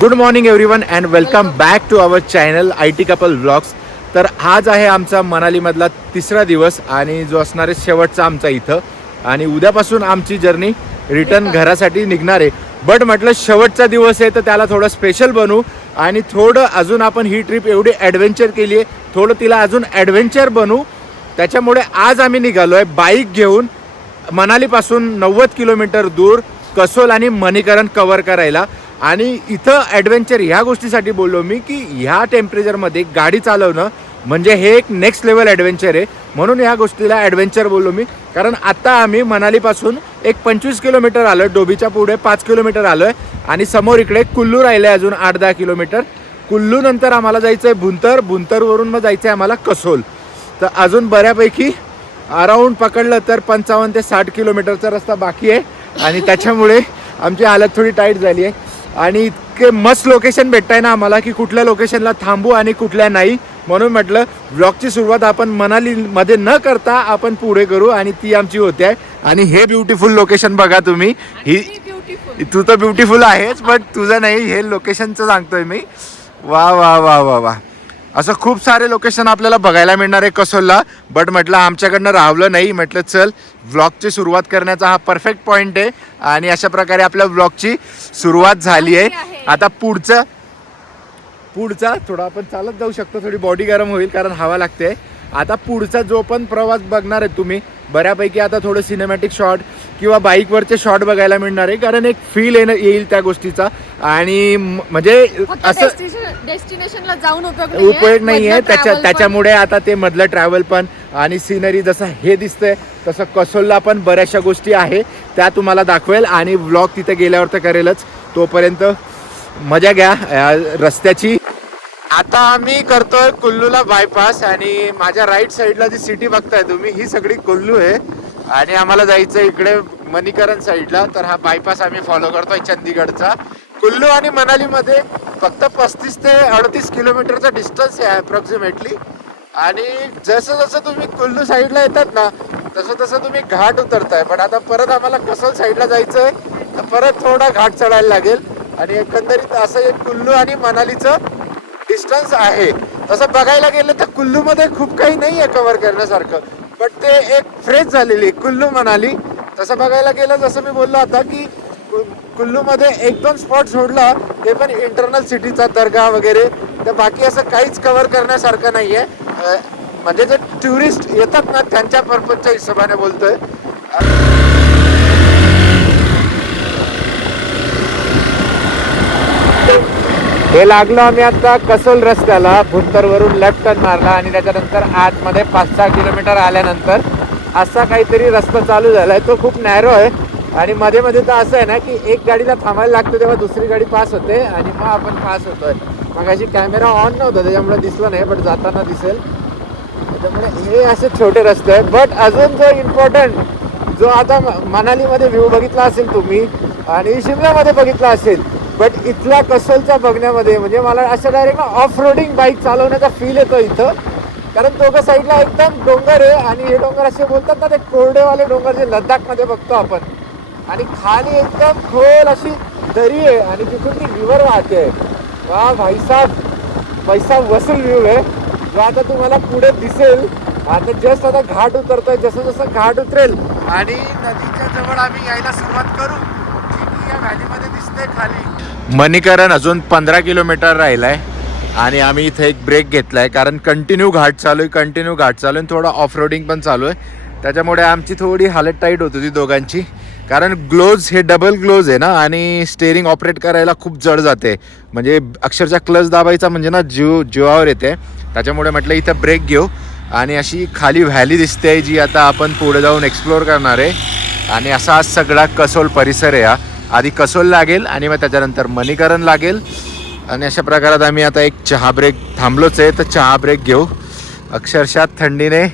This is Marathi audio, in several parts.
Good morning everyone and welcome back to our channel I T couple vlogs. तर आज आहे आमचा मनालीमधला तिसरा दिवस आणि जो असणार आहे शेवटचा आमचा इथं. आणि उद्यापासून आमची जर्नी रिटर्न घरासाठी निघणार आहे. बट म्हटलं शेवटचा दिवस आहे तर त्याला थोडं स्पेशल बनवू आणि थोडं अजून आपण ही ट्रिप एवढी ॲडव्हेंचर केली आहे, थोडं तिला अजून ॲडव्हेंचर बनवू. त्याच्यामुळे आज आम्ही निघालो आहे बाईक घेऊन मनालीपासून 90 किलोमीटर दूर कसोल आणि मणिकरण कव्हर करायला. आणि इथं ॲडव्हेंचर ह्या गोष्टीसाठी बोललो मी की ह्या टेम्परेचरमध्ये गाडी चालवणं म्हणजे हे एक नेक्स्ट लेवल ॲडव्हेंचर आहे. म्हणून ह्या गोष्टीला ॲडव्हेंचर बोललो मी. कारण आत्ता आम्ही मनालीपासून एक 25 किलोमीटर आलो आहे, डोबीच्या पुढे 5 किलोमीटर आलो आहे आणि समोर इकडे कुल्लू राहिलं आहे अजून 8-10 किलोमीटर. कुल्लू नंतर आम्हाला जायचं आहे भुंतर, भुंतरवरून मग जायचं आहे आम्हाला कसोल. तर अजून बऱ्यापैकी अराऊंड पकडलं तर 55 ते 60 किलोमीटरचा रस्ता बाकी आहे आणि त्याच्यामुळे आमची हालत थोडी टाईट झाली आहे. आणि इतके मस्त लोकेशन भेटताय ना आम्हाला की कुठल्या लोकेशनला थांबू आणि कुठल्या नाही. म्हणून म्हटलं ब्लॉगची सुरुवात आपण मनालीमध्ये न करता आपण पुढे करू आणि ती आमची होते आहे. आणि हे ब्युटिफुल लोकेशन बघा तुम्ही. ही तू तर ब्युटिफुल आहेच बट तुझं नाही, हे लोकेशनचं सांगतोय मी. वा वा वा वा वा, असं खूप सारे लोकेशन आपल्याला बघायला मिळणार आहे कसोलला. बट म्हटलं आमच्याकडनं राहवलं नाही, म्हटलं चल व्लॉगची सुरुवात करण्याचा हा परफेक्ट पॉईंट आहे. आणि अशा प्रकारे आपल्या व्लॉगची सुरुवात झाली आहे. आता पुढचा थोडा आपण चालत जाऊ शकतो, थोडी बॉडी गरम होईल कारण हवा लागते. आता पुढचा जो पण प्रवास बघणार आहे तुम्ही बऱ्यापैकी आता थोडं सिनेमॅटिक शॉट किंवा बाईकवरचे शॉट बघायला मिळणार आहे. कारण एक फील येईल त्या गोष्टीचा. आणि म्हणजे असं डेस्टिनेशनला जाऊन उपयोग नाही आहे त्याच्यामुळे आता ते मधलं ट्रॅव्हल पण आणि सिनरी जसं हे दिसतंय तसं कसोलला पण बऱ्याचशा गोष्टी आहे त्या तुम्हाला दाखवेल आणि व्लॉग तिथे गेल्यावर तर करेलच. तोपर्यंत मजा घ्या रस्त्याची. आता आम्ही करतोय कुल्लूला बायपास आणि माझ्या राईट साईडला जी सिटी बघताय तुम्ही ही सगळी कुल्लू आहे आणि आम्हाला जायचं इकडे मणिकरण साईडला. तर हा बायपास आम्ही फॉलो करतोय चंदीगडचा. कुल्लू आणि मनालीमध्ये फक्त 35 ते 38 किलोमीटरचा डिस्टन्स आहे अप्रॉक्सिमेटली. आणि जसं जसं तुम्ही कुल्लू साईडला येतात ना तसं तसं तुम्ही घाट उतरताय. पण आता परत आम्हाला कसोल साईडला जायचं आहे तर परत थोडा घाट चढायला लागेल. आणि एकंदरीत असं एक कुल्लू आणि मनालीचं डिस्टन्स आहे. तसं बघायला गेलं तर कुल्लूमध्ये खूप काही नाही आहे कव्हर करण्यासारखं, बट ते एक फ्रेश झालेली कुल्लू मनाली. तसं बघायला गेलं जसं मी बोललो आता की कुल्लूमध्ये 1-2 स्पॉट सोडला ते पण इंटरनल सिटीचा दर्गा वगैरे. तर बाकी असं काहीच कव्हर करण्यासारखं नाही आहे. म्हणजे जे टुरिस्ट येतात ना त्यांच्या पर्पजच्या हिशोबाने बोलतोय. हे लागलो आम्ही आता कसोल रस्त्याला. भुंतरवरून लेफ्ट टर्न मारला आणि त्याच्यानंतर आतमध्ये 5-6 किलोमीटर आल्यानंतर असा काहीतरी रस्ता चालू झाला आहे. तो खूप नॅरो आहे आणि मध्ये मध्ये तर असं आहे ना की एक गाडीला थांबायला लागतं तेव्हा दुसरी गाडी पास होते आणि मग आपण पास होतोय. मग अशी कॅमेरा ऑन नव्हता त्याच्यामुळे दिसलं नाही, बट जाताना दिसेल. त्याच्यामुळे हे असे छोटे रस्ते आहेत. बट अजून जो इम्पॉर्टंट जो आता मनालीमध्ये व्ह्यू बघितला असेल तुम्ही आणि शिमल्यामध्ये बघितला असेल, बट इथला कसोलचा बघण्यामध्ये म्हणजे मला असं डायरेक्ट ऑफ रोडिंग बाईक चालवण्याचा फील येतो इथं. कारण दोघं साईडला एकदम डोंगर आहे आणि हे डोंगर असे बोलतात ना ते कोरडेवाले डोंगर जे लद्दाखमध्ये बघतो आपण. आणि खाली एकदम खोल अशी दरी आहे आणि तिथून ती रिव्हर वाहते. वा भाईसाब, पैसा वसूल व्ह्यू आहे जो आता तुम्हाला पुढे दिसेल. आता जस्ट आता घाट उतरतोय. जसं जसं घाट उतरेल आणि नदीच्या जवळ आम्ही यायला सुरुवात करू की या व्हॅलीमध्ये दिसते खाली मणिकरण. अजून 15 किलोमीटर राहिलाय आणि आम्ही इथे एक ब्रेक घेतलाय कारण कंटिन्यू घाट चालू आहे आणि थोडं ऑफ रोडिंग पण चालू आहे. त्याच्यामुळे आमची थोडी हालत टाईट होत होती दोघांची. कारण ग्लोव्ज हे डबल ग्लोव्ज आहे ना आणि स्टेअरिंग ऑपरेट करायला खूप जड जाते. म्हणजे अक्षरशः क्लच दाबायचा म्हणजे ना जीवावर येते. त्याच्यामुळे म्हटलं इथं ब्रेक घेऊ. आणि अशी खाली व्हॅली दिसते जी आता आपण पुढे जाऊन एक्सप्लोअर करणार आहे. आणि असा हा सगळा कसोल परिसर आहे. आधी कसोल लागेल आणि मग त्याच्यानंतर मणिकरण लागेल. आणि अशा प्रकारात आम्ही आता एक चहा ब्रेक थांबलोच आहे तर चहा ब्रेक घेऊ. अक्षरशः थंडीने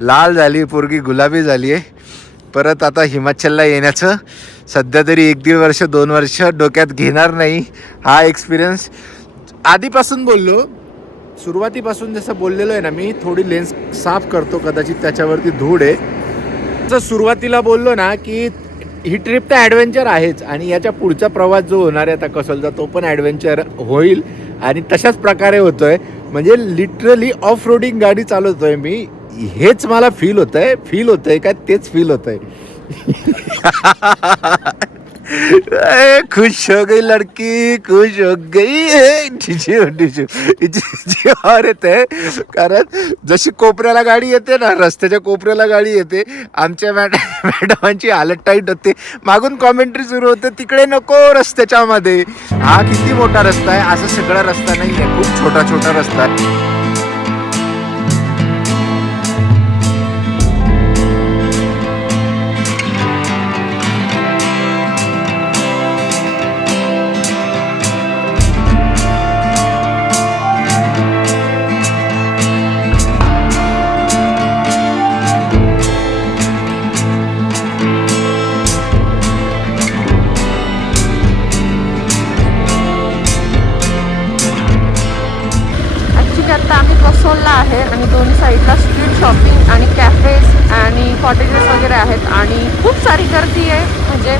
लाल झाली, पोरगी गुलाबी झाली आहे. परत आता हिमाचलला येण्याचं सध्या तरी 1-1.5 वर्ष 2 वर्ष डोक्यात घेणार नाही. हा एक्सपिरियन्स आधीपासून बोललो, सुरुवातीपासून जसं बोललेलो आहे ना मी, थोडी लेन्स साफ करतो कदाचित त्याच्यावरती धूळ आहे. जसं सुरुवातीला बोललो ना की ही ट्रिप तर ॲडव्हेंचर आहेच आणि याच्या पुढचा प्रवास जो होणार आहे आता कसोलचा तो पण ॲडव्हेंचर होईल आणि तशाच प्रकारे होतोय. म्हणजे लिटरली ऑफ रोडिंग गाडी चालवतोय मी. हेच मला फील होतंय का तेच फील होतंय. खुश हो गई लड़की, खुश हो गई जीवावर येते. कारण जशी कोपऱ्याला गाडी येते ना, रस्त्याच्या कोपऱ्याला गाडी येते, आमच्या मॅडमांची हालत टाईट होते. मागून कॉमेंट्री सुरू होते, तिकडे नको रस्त्याच्या मध्ये. हा किती मोठा रस्ता आहे, असा सगळा रस्ता नाही आहे, खूप छोटा छोटा रस्ता आहे. आता आम्ही कसोलला आहे आणि दोन्ही साईडला स्ट्रीट शॉपिंग आणि कॅफेज आणि कॉटेजेस वगैरे आहेत आणि खूप सारी गर्दी आहे. म्हणजे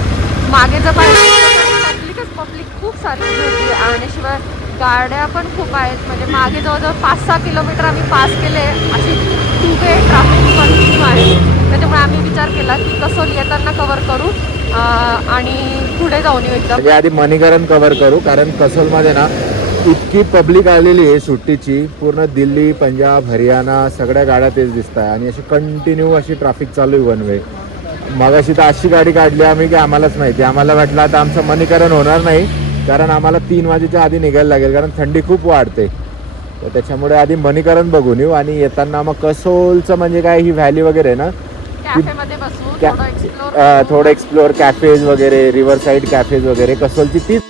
मागे जर पाहिजे पब्लिक खूप सारी गर्दी आहे आणि शिवाय गाड्या पण खूप आहेत. म्हणजे मागे जवळजवळ 5-6 किलोमीटर आम्ही पास केले. अशी 2 वे ट्रॅफिक कंटिन्यू आहे. त्याच्यामुळे आम्ही विचार केला की कसोल येताना कव्हर करू आणि पुढे जाऊन येऊ एकदम. म्हणजे आधी मणीकरण कव्हर करू, कारण कसोलमध्ये ना इतकी पब्लिक आलेली आहे सुट्टीची. पूर्ण दिल्ली, पंजाब, हरियाणा सगळ्या गाड्या तेच दिसत आहे आणि अशी कंटिन्यू अशी ट्रॅफिक चालू आहे वन वे. मगाशी तर अशी गाडी काढली आम्ही की आम्हालाच माहिती. आम्हाला वाटलं आता आमचं मणीकरण होणार नाही, कारण आम्हाला 3 वाजेच्या आधी निघायला लागेल, कारण थंडी खूप वाढते. तर त्याच्यामुळे आधी मणीकरण बघून येऊ आणि येताना मग कसोलचं म्हणजे काय ही व्हॅली वगैरे ना, कॅफेमध्ये बसू, थोडं एक्सप्लोअर कॅफेज वगैरे, रिव्हर साईड कॅफेज वगैरे कसोलची तीच.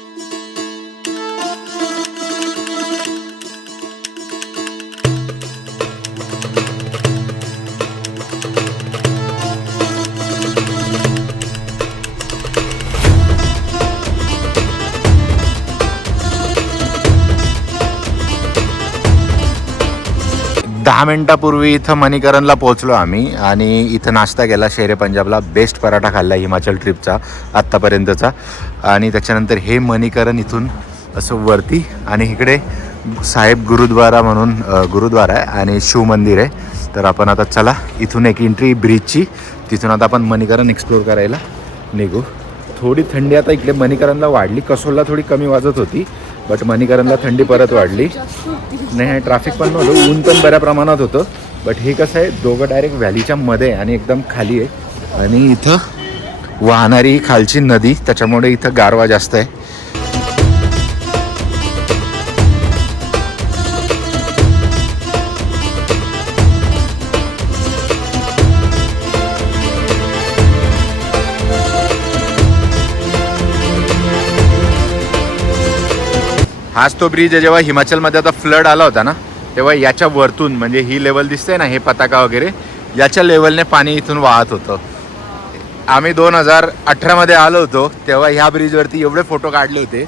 दहा मिनिटापूर्वी इथं मणीकरणला पोहोचलो आम्ही आणि इथं नाश्ता केला. शेरे पंजाबला बेस्ट पराठा खाल्ला हिमाचल ट्रिपचा आत्तापर्यंतचा. आणि त्याच्यानंतर हे मणीकरण इथून असं वरती आणि इकडे साहेब गुरुद्वारा म्हणून गुरुद्वारा आहे आणि शिव मंदिर आहे. तर आपण आता चला इथून एक एंट्री ब्रिजची, तिथून आता आपण मणीकरण एक्सप्लोर करायला निघू. थोडी थंडी आता इकडे मणीकरणला वाढली. कसोलला थोडी कमी वाजत होती, बट मणीकरणला थंडी परत वाढली. नाही, ट्रॅफिक पण नव्हतं, ऊन पण बऱ्या प्रमाणात होतं. बट हे कसं आहे, दोघं डायरेक्ट व्हॅलीच्या मध्ये आणि एकदम खाली आहे आणि इथं वाहणारी खालची नदी, त्याच्यामुळे इथं गारवा जास्त आहे. हाच तो ब्रिज आहे. जेव्हा हिमाचलमध्ये आता फ्लड आला होता ना, तेव्हा याच्या वरतून म्हणजे ही लेवल दिसते ना, हे पताका वगैरे, याच्या लेवलने पाणी इथून वाहत होतं. आम्ही 2018मध्ये आलो होतो, तेव्हा ह्या ब्रिजवरती एवढे फोटो काढले होते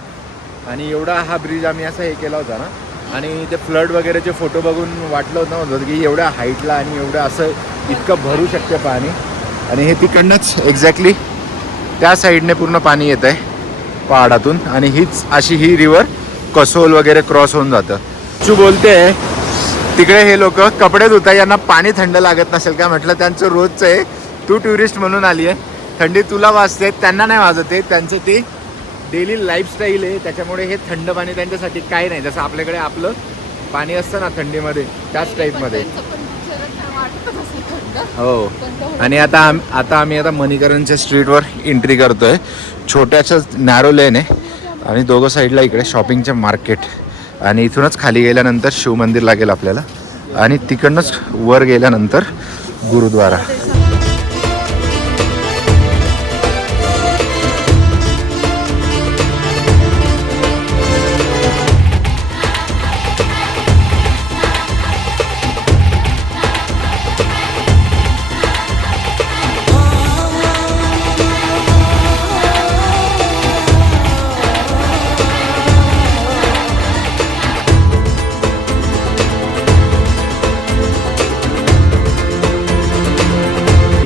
आणि एवढा हा ब्रिज आम्ही असा हे केला होता ना. आणि ते फ्लड वगैरेचे फोटो बघून वाटलं होतं की एवढ्या हाईटला आणि एवढं असं इतकं भरू शकते पाणी. आणि हे तिकडनंच एक्झॅक्टली त्या साईडने पूर्ण पाणी येत आहे पहाडातून आणि हीच अशी ही रिव्हर कसोल वगैरे क्रॉस होऊन जातं. तू बोलते तिकडे हे लोक कपडे धुता, यांना पाणी थंड लागत नसेल का? म्हटलं त्यांचं रोजचं आहे. तू टुरिस्ट म्हणून आली आहे, थंडी तुला वाजते, त्यांना नाही वाजत आहे. त्यांचं ते डेली लाईफस्टाईल आहे, त्याच्यामुळे हे थंड पाणी त्यांच्यासाठी काही नाही. जसं आपल्याकडे आपलं पाणी असतं ना थंडीमध्ये, त्याच टाईपमध्ये. हो. आणि आता आम्ही मणीकरणच्या स्ट्रीटवर एंट्री करतोय. छोट्याशा नॅरो लेन आहे आणि दोघं साईडला इकडे शॉपिंगचे मार्केट. आणि इथूनच खाली गेल्यानंतर शिव मंदिर लागेल आपल्याला आणि तिकडनंच वर गेल्यानंतर गुरुद्वारा.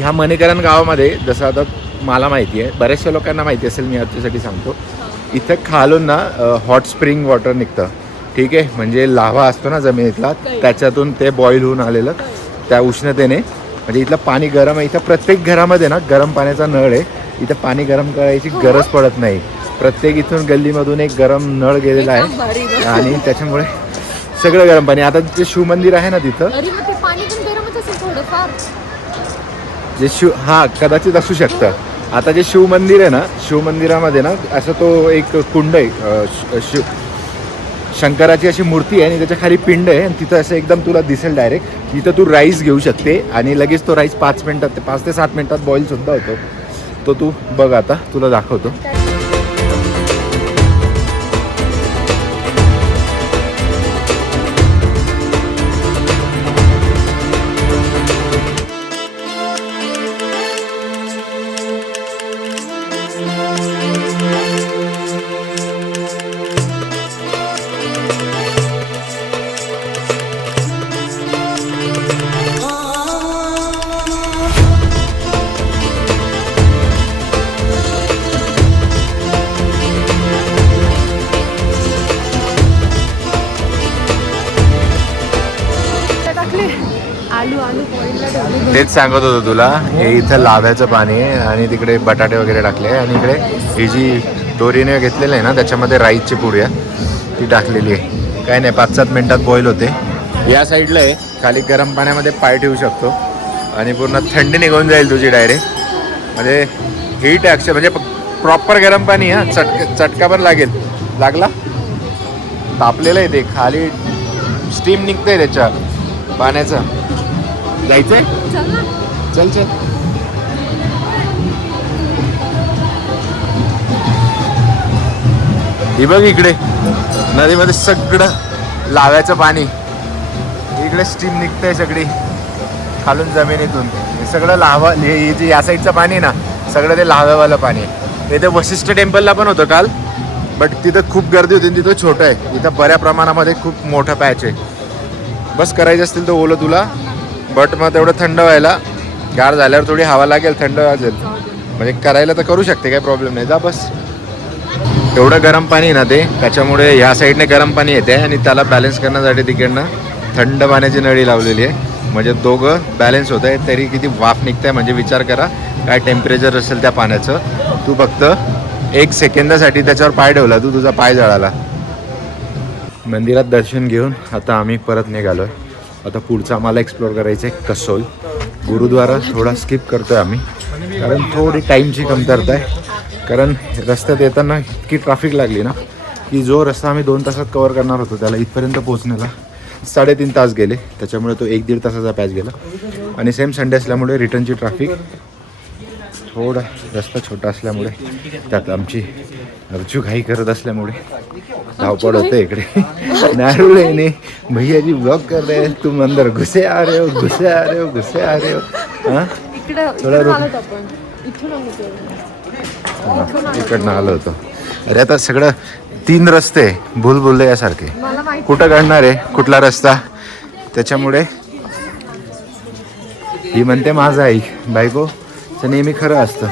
ह्या मणीकरण गावामध्ये जसं आता मला माहिती आहे, बऱ्याचशा लोकांना माहिती असेल, मी याच्यासाठी सांगतो. इथं खालून ना हॉट स्प्रिंग वॉटर निघतं, ठीक आहे. म्हणजे लाव्हा असतो ना जमिनीतला, त्याच्यातून ते बॉईल होऊन आलेलं त्या उष्णतेने. म्हणजे इथलं पाणी गरम आहे. इथं प्रत्येक घरामध्ये ना गरम पाण्याचा नळ आहे. इथं पाणी गरम करायची गरज पडत नाही. प्रत्येक इथून गल्लीमधून एक गरम नळ गेलेला आहे आणि त्याच्यामुळे सगळं गरम पाणी. आता जे शिवमंदिर आहे ना तिथं, जे हा कदाचित असू शकतं. आता जे शिवमंदिर आहे ना, शिवमंदिरामध्ये ना असं तो एक कुंड आहे, शंकराची अशी मूर्ती आहे आणि त्याच्या खाली पिंड आहे आणि तिथं असं एकदम तुला दिसेल डायरेक्ट. तिथं तू राईस घेऊ शकते आणि लगेच तो राईस 5 ते 7 मिनिटात बॉईल सुद्धा होतो. तो तू बघ, आता तुला दाखवतो. तेच सांगत होतो तुला, हे इथं लाव्याचं पाणी आहे आणि तिकडे बटाटे वगैरे टाकले आहे आणि इकडे ही जी दोरीने घेतलेलं आहे ना, त्याच्यामध्ये राईसची पुडी आहे ती टाकलेली आहे. काय नाही, 5-7 मिनिटात बॉईल होते. या साईडला आहे, खाली गरम पाण्यामध्ये पाय ठेवू शकतो आणि पूर्ण थंडी निघून जाईल तुझी डायरेक्ट. म्हणजे हीट ॲक्शन, म्हणजे प्रॉपर गरम पाणी. हा, चटका पण लागला. तापलेलं आहे ते, खाली स्टीम निघतंय त्याच्या पाण्याचं. जायचंय? चल. ही बघ इकडे नदीमध्ये सगळं लाव्याचं पाणी, इकडे स्टीम निघतंय सगळी खालून जमिनीतून. हे सगळं लावा, हे जे या साईडचं पाणी आहे ना, सगळं ते लाव्यावालं पाणी आहे. इथे वशिष्ठ टेम्पलला पण होतं काल, बट तिथं खूप गर्दी होती. तिथं छोटं आहे, इथं बऱ्या प्रमाणामध्ये खूप मोठं पॅच आहे. बस करायचं असतील तर ओलं तुला, बट मग तेवढं थंड व्हायला, गार झाल्यावर थोडी हवा लागेल, थंड वाजेल. म्हणजे करायला तर करू शकते, काही प्रॉब्लेम नाही. जा बस. एवढं गरम पाणी ना ते, त्याच्यामुळे ह्या साईडने गरम पाणी येते आणि त्याला बॅलन्स करण्यासाठी तिकडनं थंड पाण्याची नळी लावलेली आहे. म्हणजे दोघं बॅलन्स होत आहे. तरी किती वाफ निघत आहे, म्हणजे विचार करा काय टेम्परेचर असेल त्या पाण्याचं. तू फक्त 1 सेकंदासाठी त्याच्यावर पाय ठेवला, तुझा पाय जळाला. मंदिरात दर्शन घेऊन आता आम्ही परत निघालो आहे. आता पुढचं आम्हाला एक्सप्लोअर करायचं आहे कसोल. गुरुद्वारा थोडा स्किप करतो आहे आम्ही, कारण थोडी टाईमची कमतरता आहे. कारण रस्त्यात येताना इतकी ट्रॅफिक लागली ना, की जो रस्ता आम्ही 2 तासात कवर करणार होतो त्याला इथपर्यंत पोहोचण्याला 3.5 तास गेले. त्याच्यामुळे तो 1-1.5 तासाचा पॅच गेला. आणि सेम संडे असल्यामुळे रिटर्नची ट्रॅफिक, थोडा रस्ता छोटा असल्यामुळे, त्यात आमची अर्जू घाई करत असल्यामुळे धावपळ होते इकडे. नारू लेने भैया जी ब्लॉक कर रहे हैं, तुम अंदर घुसे आ रहे हो. हाँ, इकडनं आलो होतो. अरे आता सगळं 3 रस्ते भूलभुलले यासारखे, कुठं काढणार आहे कुठला रस्ता. त्याच्यामुळे ही म्हणते माझं आई बायकोचं नेहमी खरं असतं,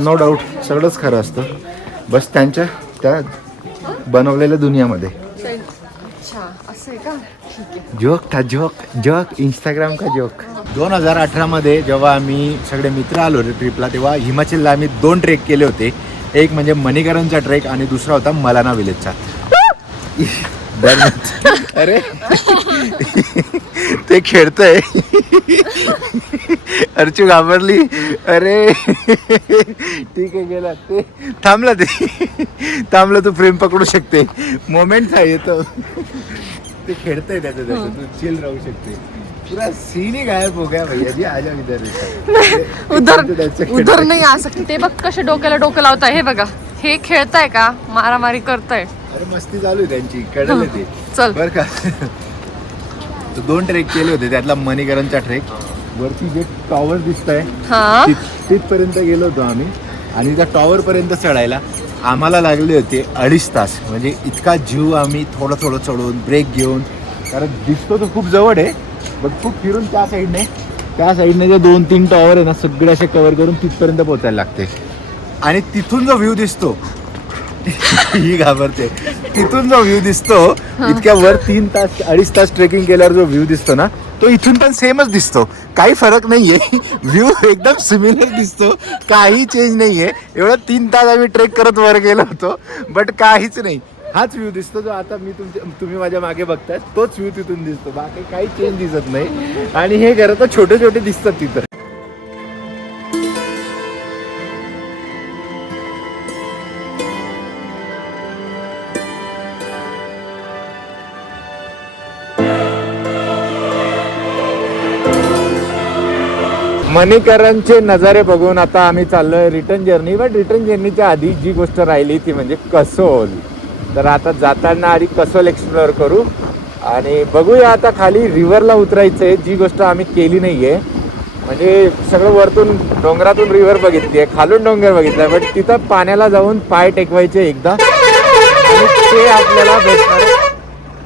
नो डाऊट सगळंच खरं असतं. बस त्यांच्या त्या बनवलेल्या दुनियामध्ये. जोक था जोक इंस्टाग्राम का जोक. 2018 मध्ये जेव्हा आम्ही सगळे मित्र आलो रे ट्रिपला, तेव्हा हिमाचलला आम्ही 2 ट्रेक केले होते. एक म्हणजे मणिकरणचा ट्रेक आणि दुसरा होता मलाना विलेजचा. अरे ते खेळतंय, अर्चू घाबरली. अरे ठीक आहे, गेला ते, थांबलं तू फ्रेम पकडू शकते, मोमेंट आहे येतो. ते खेळतंय त्याचं तू चिल राहू शकते. पूरा सीन ही गायब हो गया भैया जी. आजा उधर नाही आ सकते. बघ कसे डोक्याला डोकं लावताय. हे बघा, हे खेळताय का, मारामारी करताय. अरे मस्ती चालू आहे त्यांची, कळलं ते. चल बर का. 2 ट्रेक केले होते, त्यातला मणिकरणचा ट्रेक. वरती जे टॉवर दिसतंय तिथपर्यंत गेलो होतो आम्ही. आणि त्या टॉवर पर्यंत चढायला आम्हाला लागले होते 2.5 तास. म्हणजे इतका जीव आम्ही थोडं चढून ब्रेक घेऊन, कारण दिसतो तो खूप जवळ आहे, बट खूप फिरून त्या साईडने त्या साईडने जे 2-3 टॉवर आहे ना सगळे असे कव्हर करून तिथपर्यंत पोहोचायला लागते. आणि तिथून जो व्ह्यू दिसतो ही घाबरते. तिथून जो व्ह्यू दिसतो इतक्या वर 3 तास 2.5 तास ट्रेकिंग केल्यावर जो व्ह्यू दिसतो ना तो इथून पण सेमच दिसतो. काही फरक नाहीये. व्ह्यू एकदम सिमिलर दिसतो. काही चेंज नाहीये. एवढं 3 तास आम्ही ट्रेक करत वर गेलो होतो बट काहीच नाही. हाच व्ह्यू दिसतो जो आता तुम्ही माझ्या मागे बघताय तोच व्ह्यू तिथून दिसतो. बाकी काही चेंज दिसत नाही. आणि हे घर तर छोटे छोटे दिसतात तिथं. मणिकरणचे नजारे बघून आता आम्ही चाललोय रिटर्न जर्नी. बट रिटर्न जर्नीच्या आधी जी गोष्ट राहिली ती म्हणजे कसोल. तर आता जाताना आधी कसोल एक्सप्लोअर करू आणि बघूया. आता खाली रिव्हरला उतरायचं आहे जी गोष्ट आम्ही केली नाहीये. म्हणजे सगळं वरतून डोंगरातून रिव्हर बघितली आहे, खालून डोंगर बघितलाय बट तिथं पाण्याला जाऊन पाय टेकवायचे एकदा आणि ते आपल्याला भेटणार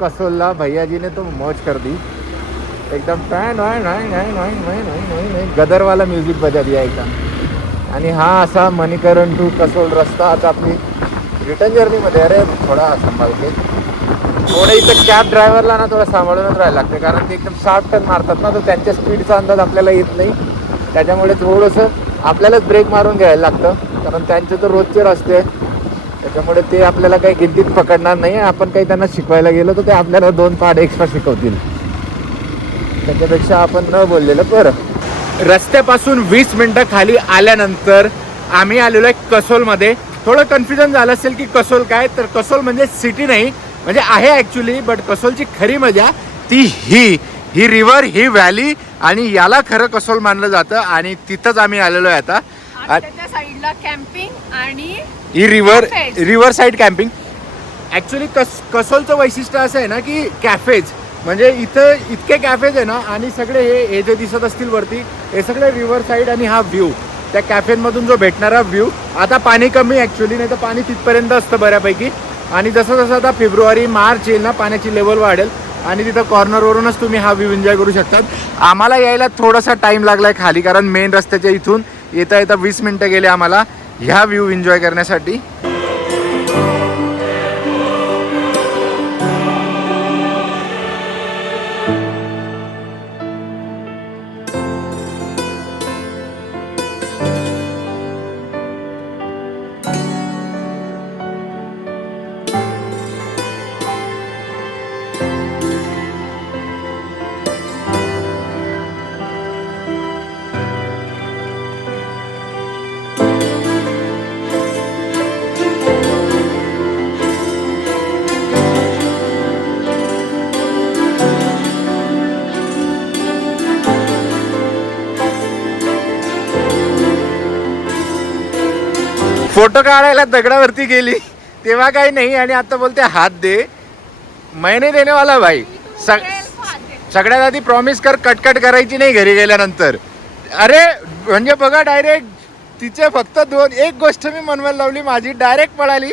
कसोलला. भैयाजीने तो मौज कर दी एकदम. गदरवाला म्युझिक बजा दिया एकदम. आणि हा असा मणिकरण टू कसोल रस्ता आता आपली रिटर्न जर्नीमध्ये. अरे थोडा सांभाळ के. थोडं इथं कॅब ड्रायव्हरला ना थोडं सांभाळूनच राहायला लागते कारण ते एकदम 60 टन मारतात ना. तर त्यांच्या स्पीडचा अंदाज आपल्याला येत नाही. त्याच्यामुळे थोडंसं आपल्यालाच ब्रेक मारून घ्यायला लागतं कारण त्यांचे तर रोजचे रस्ते. त्याच्यामुळे ते आपल्याला काही गिनतीत पकडणार नाही. आपण काही त्यांना शिकवायला गेलो तर ते आपल्याला 2 पार्ट एक्स्ट्रा शिकवतील. त्याच्यापेक्षा आपण न बोललेलं बरं. रस्त्यापासून 20 मिनिटं खाली आल्यानंतर आम्ही आलेलो आहे कसोलमध्ये. थोडं कन्फ्युजन झालं असेल की कसोल काय. तर कसोल म्हणजे सिटी नाही, म्हणजे आहे ॲक्च्युली बट कसोलची खरी मजा ती ही रिव्हर, ही व्हॅली आणि याला खरं कसोल मानलं जातं. आणि तिथंच आम्ही आलेलो आहे आता. त्याच्या साईडला कॅम्पिंग आणि ही रिव्हर साईड कॅम्पिंग. ॲक्च्युली कसोलचं वैशिष्ट्य असं आहे ना की कॅफेज, म्हणजे इथं इतके कॅफेज आहे ना आणि सगळे हे जे दिसत असतील वरती हे सगळे रिव्हर साईड. आणि हा व्ह्यू त्या कॅफेमधून जो भेटणारा व्ह्यू. आता पाणी कमी ॲक्च्युली, नाही तर पाणी तिथपर्यंत असतं बऱ्यापैकी. आणि जसं जसं आता फेब्रुवारी मार्च येईल ना पाण्याची लेवल वाढेल आणि तिथं कॉर्नरवरूनच तुम्ही हा व्ह्यू एन्जॉय करू शकतात. आम्हाला यायला थोडासा टाईम लागला आहे खाली कारण मेन रस्त्याच्या इथून येता येता 20 मिनटं गेले आम्हाला ह्या व्ह्यू एन्जॉय करण्यासाठी. फोटो काढायला दगडावरती गेली तेव्हा काही नाही आणि आता बोलते हात दे. मैं नाही देने वाला भाई. सगळ्यात आधी प्रॉमिस कर कटकट करायची नाही घरी गेल्यानंतर. अरे म्हणजे बघा डायरेक्ट तिचे फक्त एक गोष्ट मी मनवायला लावली माझी डायरेक्ट पळाली.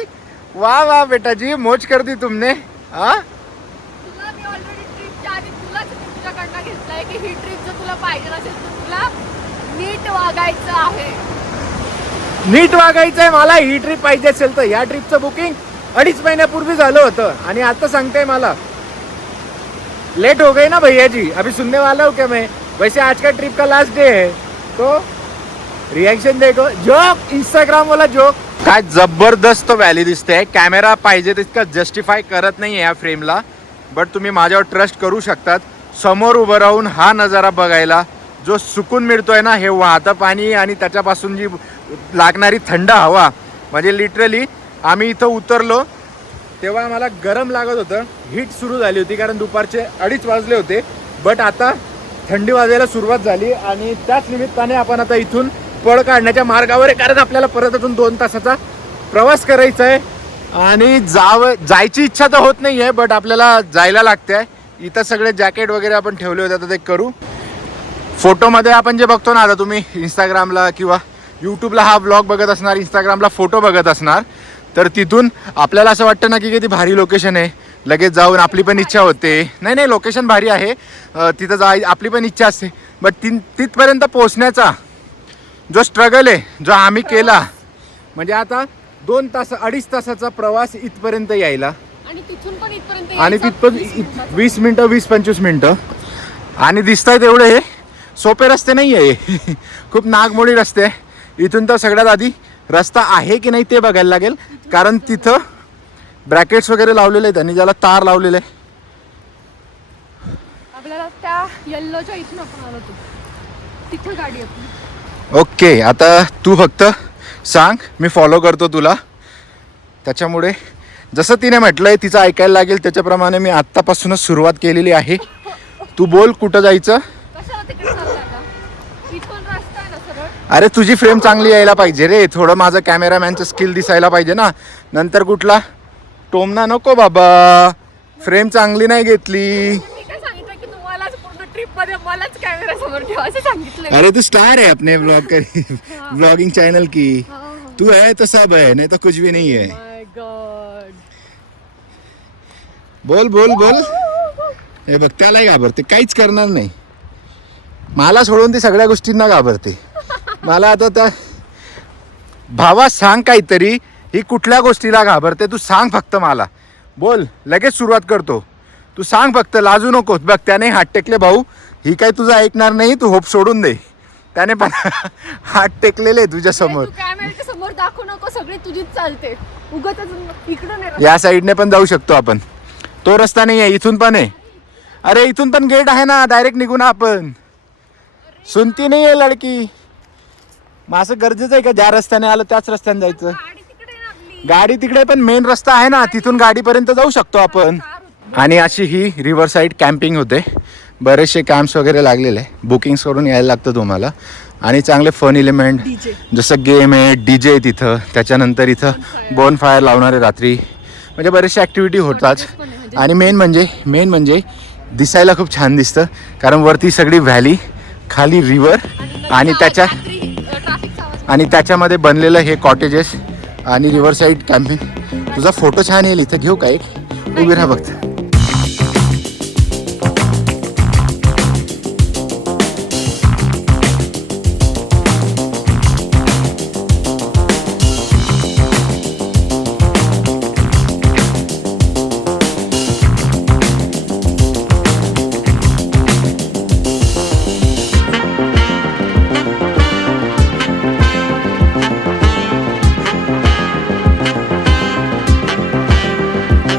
वा वा बेटाजी मौज कर दी तुमने. हा मी ऑलरेडी ट्रिपच्या आधी तुलाच तुझ्याकडनं घेतलंय की ही ट्रिप जर तुला पाहिजे असेल तर तुला नीट वागायचं आहे. नीट वागायचं आहे मला. ही ट्रिप पाहिजे असेल तर या ट्रिपचं बुकिंग 2.5 महिन्यापूर्वी झालं होतं आणि आता सांगते मला लेट हो गई ना भैया जी. अभी सुनने वाला हूँ क्या मैं. वैसे आज का ट्रिप का लास्ट डे है तो रिएक्शन देखो. जोक इंस्टाग्राम वाला जोक. काय जबरदस्त व्हॅली दिसते. कॅमेरा पाहिजे तितका जस्टिफाय करत नाही या फ्रेमला बट तुम्ही माझ्यावर ट्रस्ट करू शकतात. समोर उभं राहून हा नजारा बघायला जो सुकून मिळतोय ना, हे वाहतं पाणी आणि त्याच्यापासून जी लागणारी थंड हवा. म्हणजे लिटरली आम्ही इथं उतरलो तेव्हा आम्हाला गरम लागत होतं. हीट सुरू झाली होती कारण दुपारचे 2:30 वाजले होते बट आता थंडी वाजायला सुरुवात झाली आणि त्याच निमित्ताने आपण आता इथून पळ काढण्याच्या मार्गावर आहे कारण आपल्याला परत अजून 2 तासाचा प्रवास करायचा आहे. आणि जायची इच्छा तर होत नाही आहे बट आपल्याला जायला लागते आहे. इथं सगळे जॅकेट वगैरे आपण ठेवले होते आता ते करू. फोटोमध्ये आपण जे बघतो ना, आता तुम्ही इंस्टाग्रामला किंवा यूट्यूबला हा व्लॉग बघत असणार, इंस्टाग्रामला फोटो बघत असणार, तर तिथून आपल्याला असं वाटतं ना की किती भारी लोकेशन आहे. लगेच जाऊन आपली पण इच्छा होते. नाही लोकेशन भारी आहे, तिथं आपली पण इच्छा असते. बट तिथपर्यंत पोहोचण्याचा जो स्ट्रगल आहे जो आम्ही केला, म्हणजे आता 2 तास 2.5 तासाचा प्रवास इथपर्यंत यायला, आणि तिथून पण इथपर्यंत आणि यायचा तिथपर्यंत 20 मिनटं 20-25 मिनटं. आणि दिसतायत एवढे हे सोपे रस्ते नाही आहे. खूप नागमोडी रस्ते आहे. इथून तर सगळ्यात आधी रस्ता आहे की नाही ते बघायला लागेल, कारण तिथं ब्रॅकेट्स वगैरे लावलेले आहेत आणि ज्याला तार लावलेले आहे. आपल्याला त्या येल्लोच्या इथून आपण आलो होतो, तिथं गाडी आपली. ओके, आता तू फक्त सांग, मी फॉलो करतो तुला. त्याच्यामुळे जसं तिने म्हटलंय तिचं ऐकायला लागेल, त्याच्याप्रमाणे मी आत्तापासूनच सुरुवात केलेली आहे. तू बोल कुठं जायचं. कशाला तिकडे चालला आता? इथून रस्ता आहे ना सरळ. अरे तुझी फ्रेम चांगली यायला पाहिजे रे, थोडं माझं कॅमेरामॅनचं स्किल दिसायला पाहिजे ना. नंतर कुठला टोमना नको बाबा, फ्रेम चांगली नाही घेतली. मी काय सांगितलं की तुम्हालाच पूर्ण ट्रिप मध्ये मलाच कॅमेरा समोर ठेवा असं सांगितलं. अरे तू स्टार है अपने ब्लॉगिंग चैनल की, तू है तो सब है, नहीं तो कुछ भी नहीं है. माय गॉड. बोल बोल बोल. हे बघ त्यालाही घाबरते, काहीच करणार नाही. मला सोडून ती सगळ्या गोष्टींना घाबरते. मला आता त्या भावा सांग काहीतरी, ही कुठल्या गोष्टीला घाबरते तू सांग फक्त मला. बोल, लगेच सुरुवात करतो. तू सांग फक्त, लाजू नको. बघ त्याने हात टेकले भाऊ, ही काही तुझं ऐकणार नाही. तू होप सोडून दे. त्याने पण हात टेकलेले तुझ्या समोर. तू कॅमेऱ्याच्या समोर दाखवू नको, सगळी तुझीच चालते. उगाच इकडून नाही. या साईडने पण जाऊ शकतो आपण, तो रस्ता नाही आहे, इथून पण आहे. अरे इथून पण गेट आहे ना, डायरेक्ट निघू ना आपण. सुनती नाही आहे लडकी. मग असं गरजेचं आहे का ज्या रस्त्याने आलं त्याच रस्त्याने जायचं? गाडी तिकडे ना आपली. गाडी तिकडे, पण मेन रस्ता आहे ना, तिथून गाडीपर्यंत जाऊ शकतो आपण. आणि अशी ही रिव्हर साईड कॅम्पिंग होते. बरेचसे कॅम्प्स वगैरे लागलेले, बुकिंग्स करून यायला लागतं तुम्हाला. आणि चांगले फन इलिमेंट जसं गेम आहे, DJ आहे तिथं. त्याच्यानंतर इथं बोन फायर लावणारे रात्री, म्हणजे बरेचशा ॲक्टिव्हिटी होतात. आणि मेन म्हणजे दिसायला खूप छान दिसतं, कारण वरती सगळी व्हॅली, खाली रिव्हर, आणि त्याच्यामध्ये बनलेलं हे कॉटेजेस आणि रिव्हर साईड कॅम्पिंग. तुझा फोटो छान येईल इथं, घेऊ का एक? उभी राहा बघ.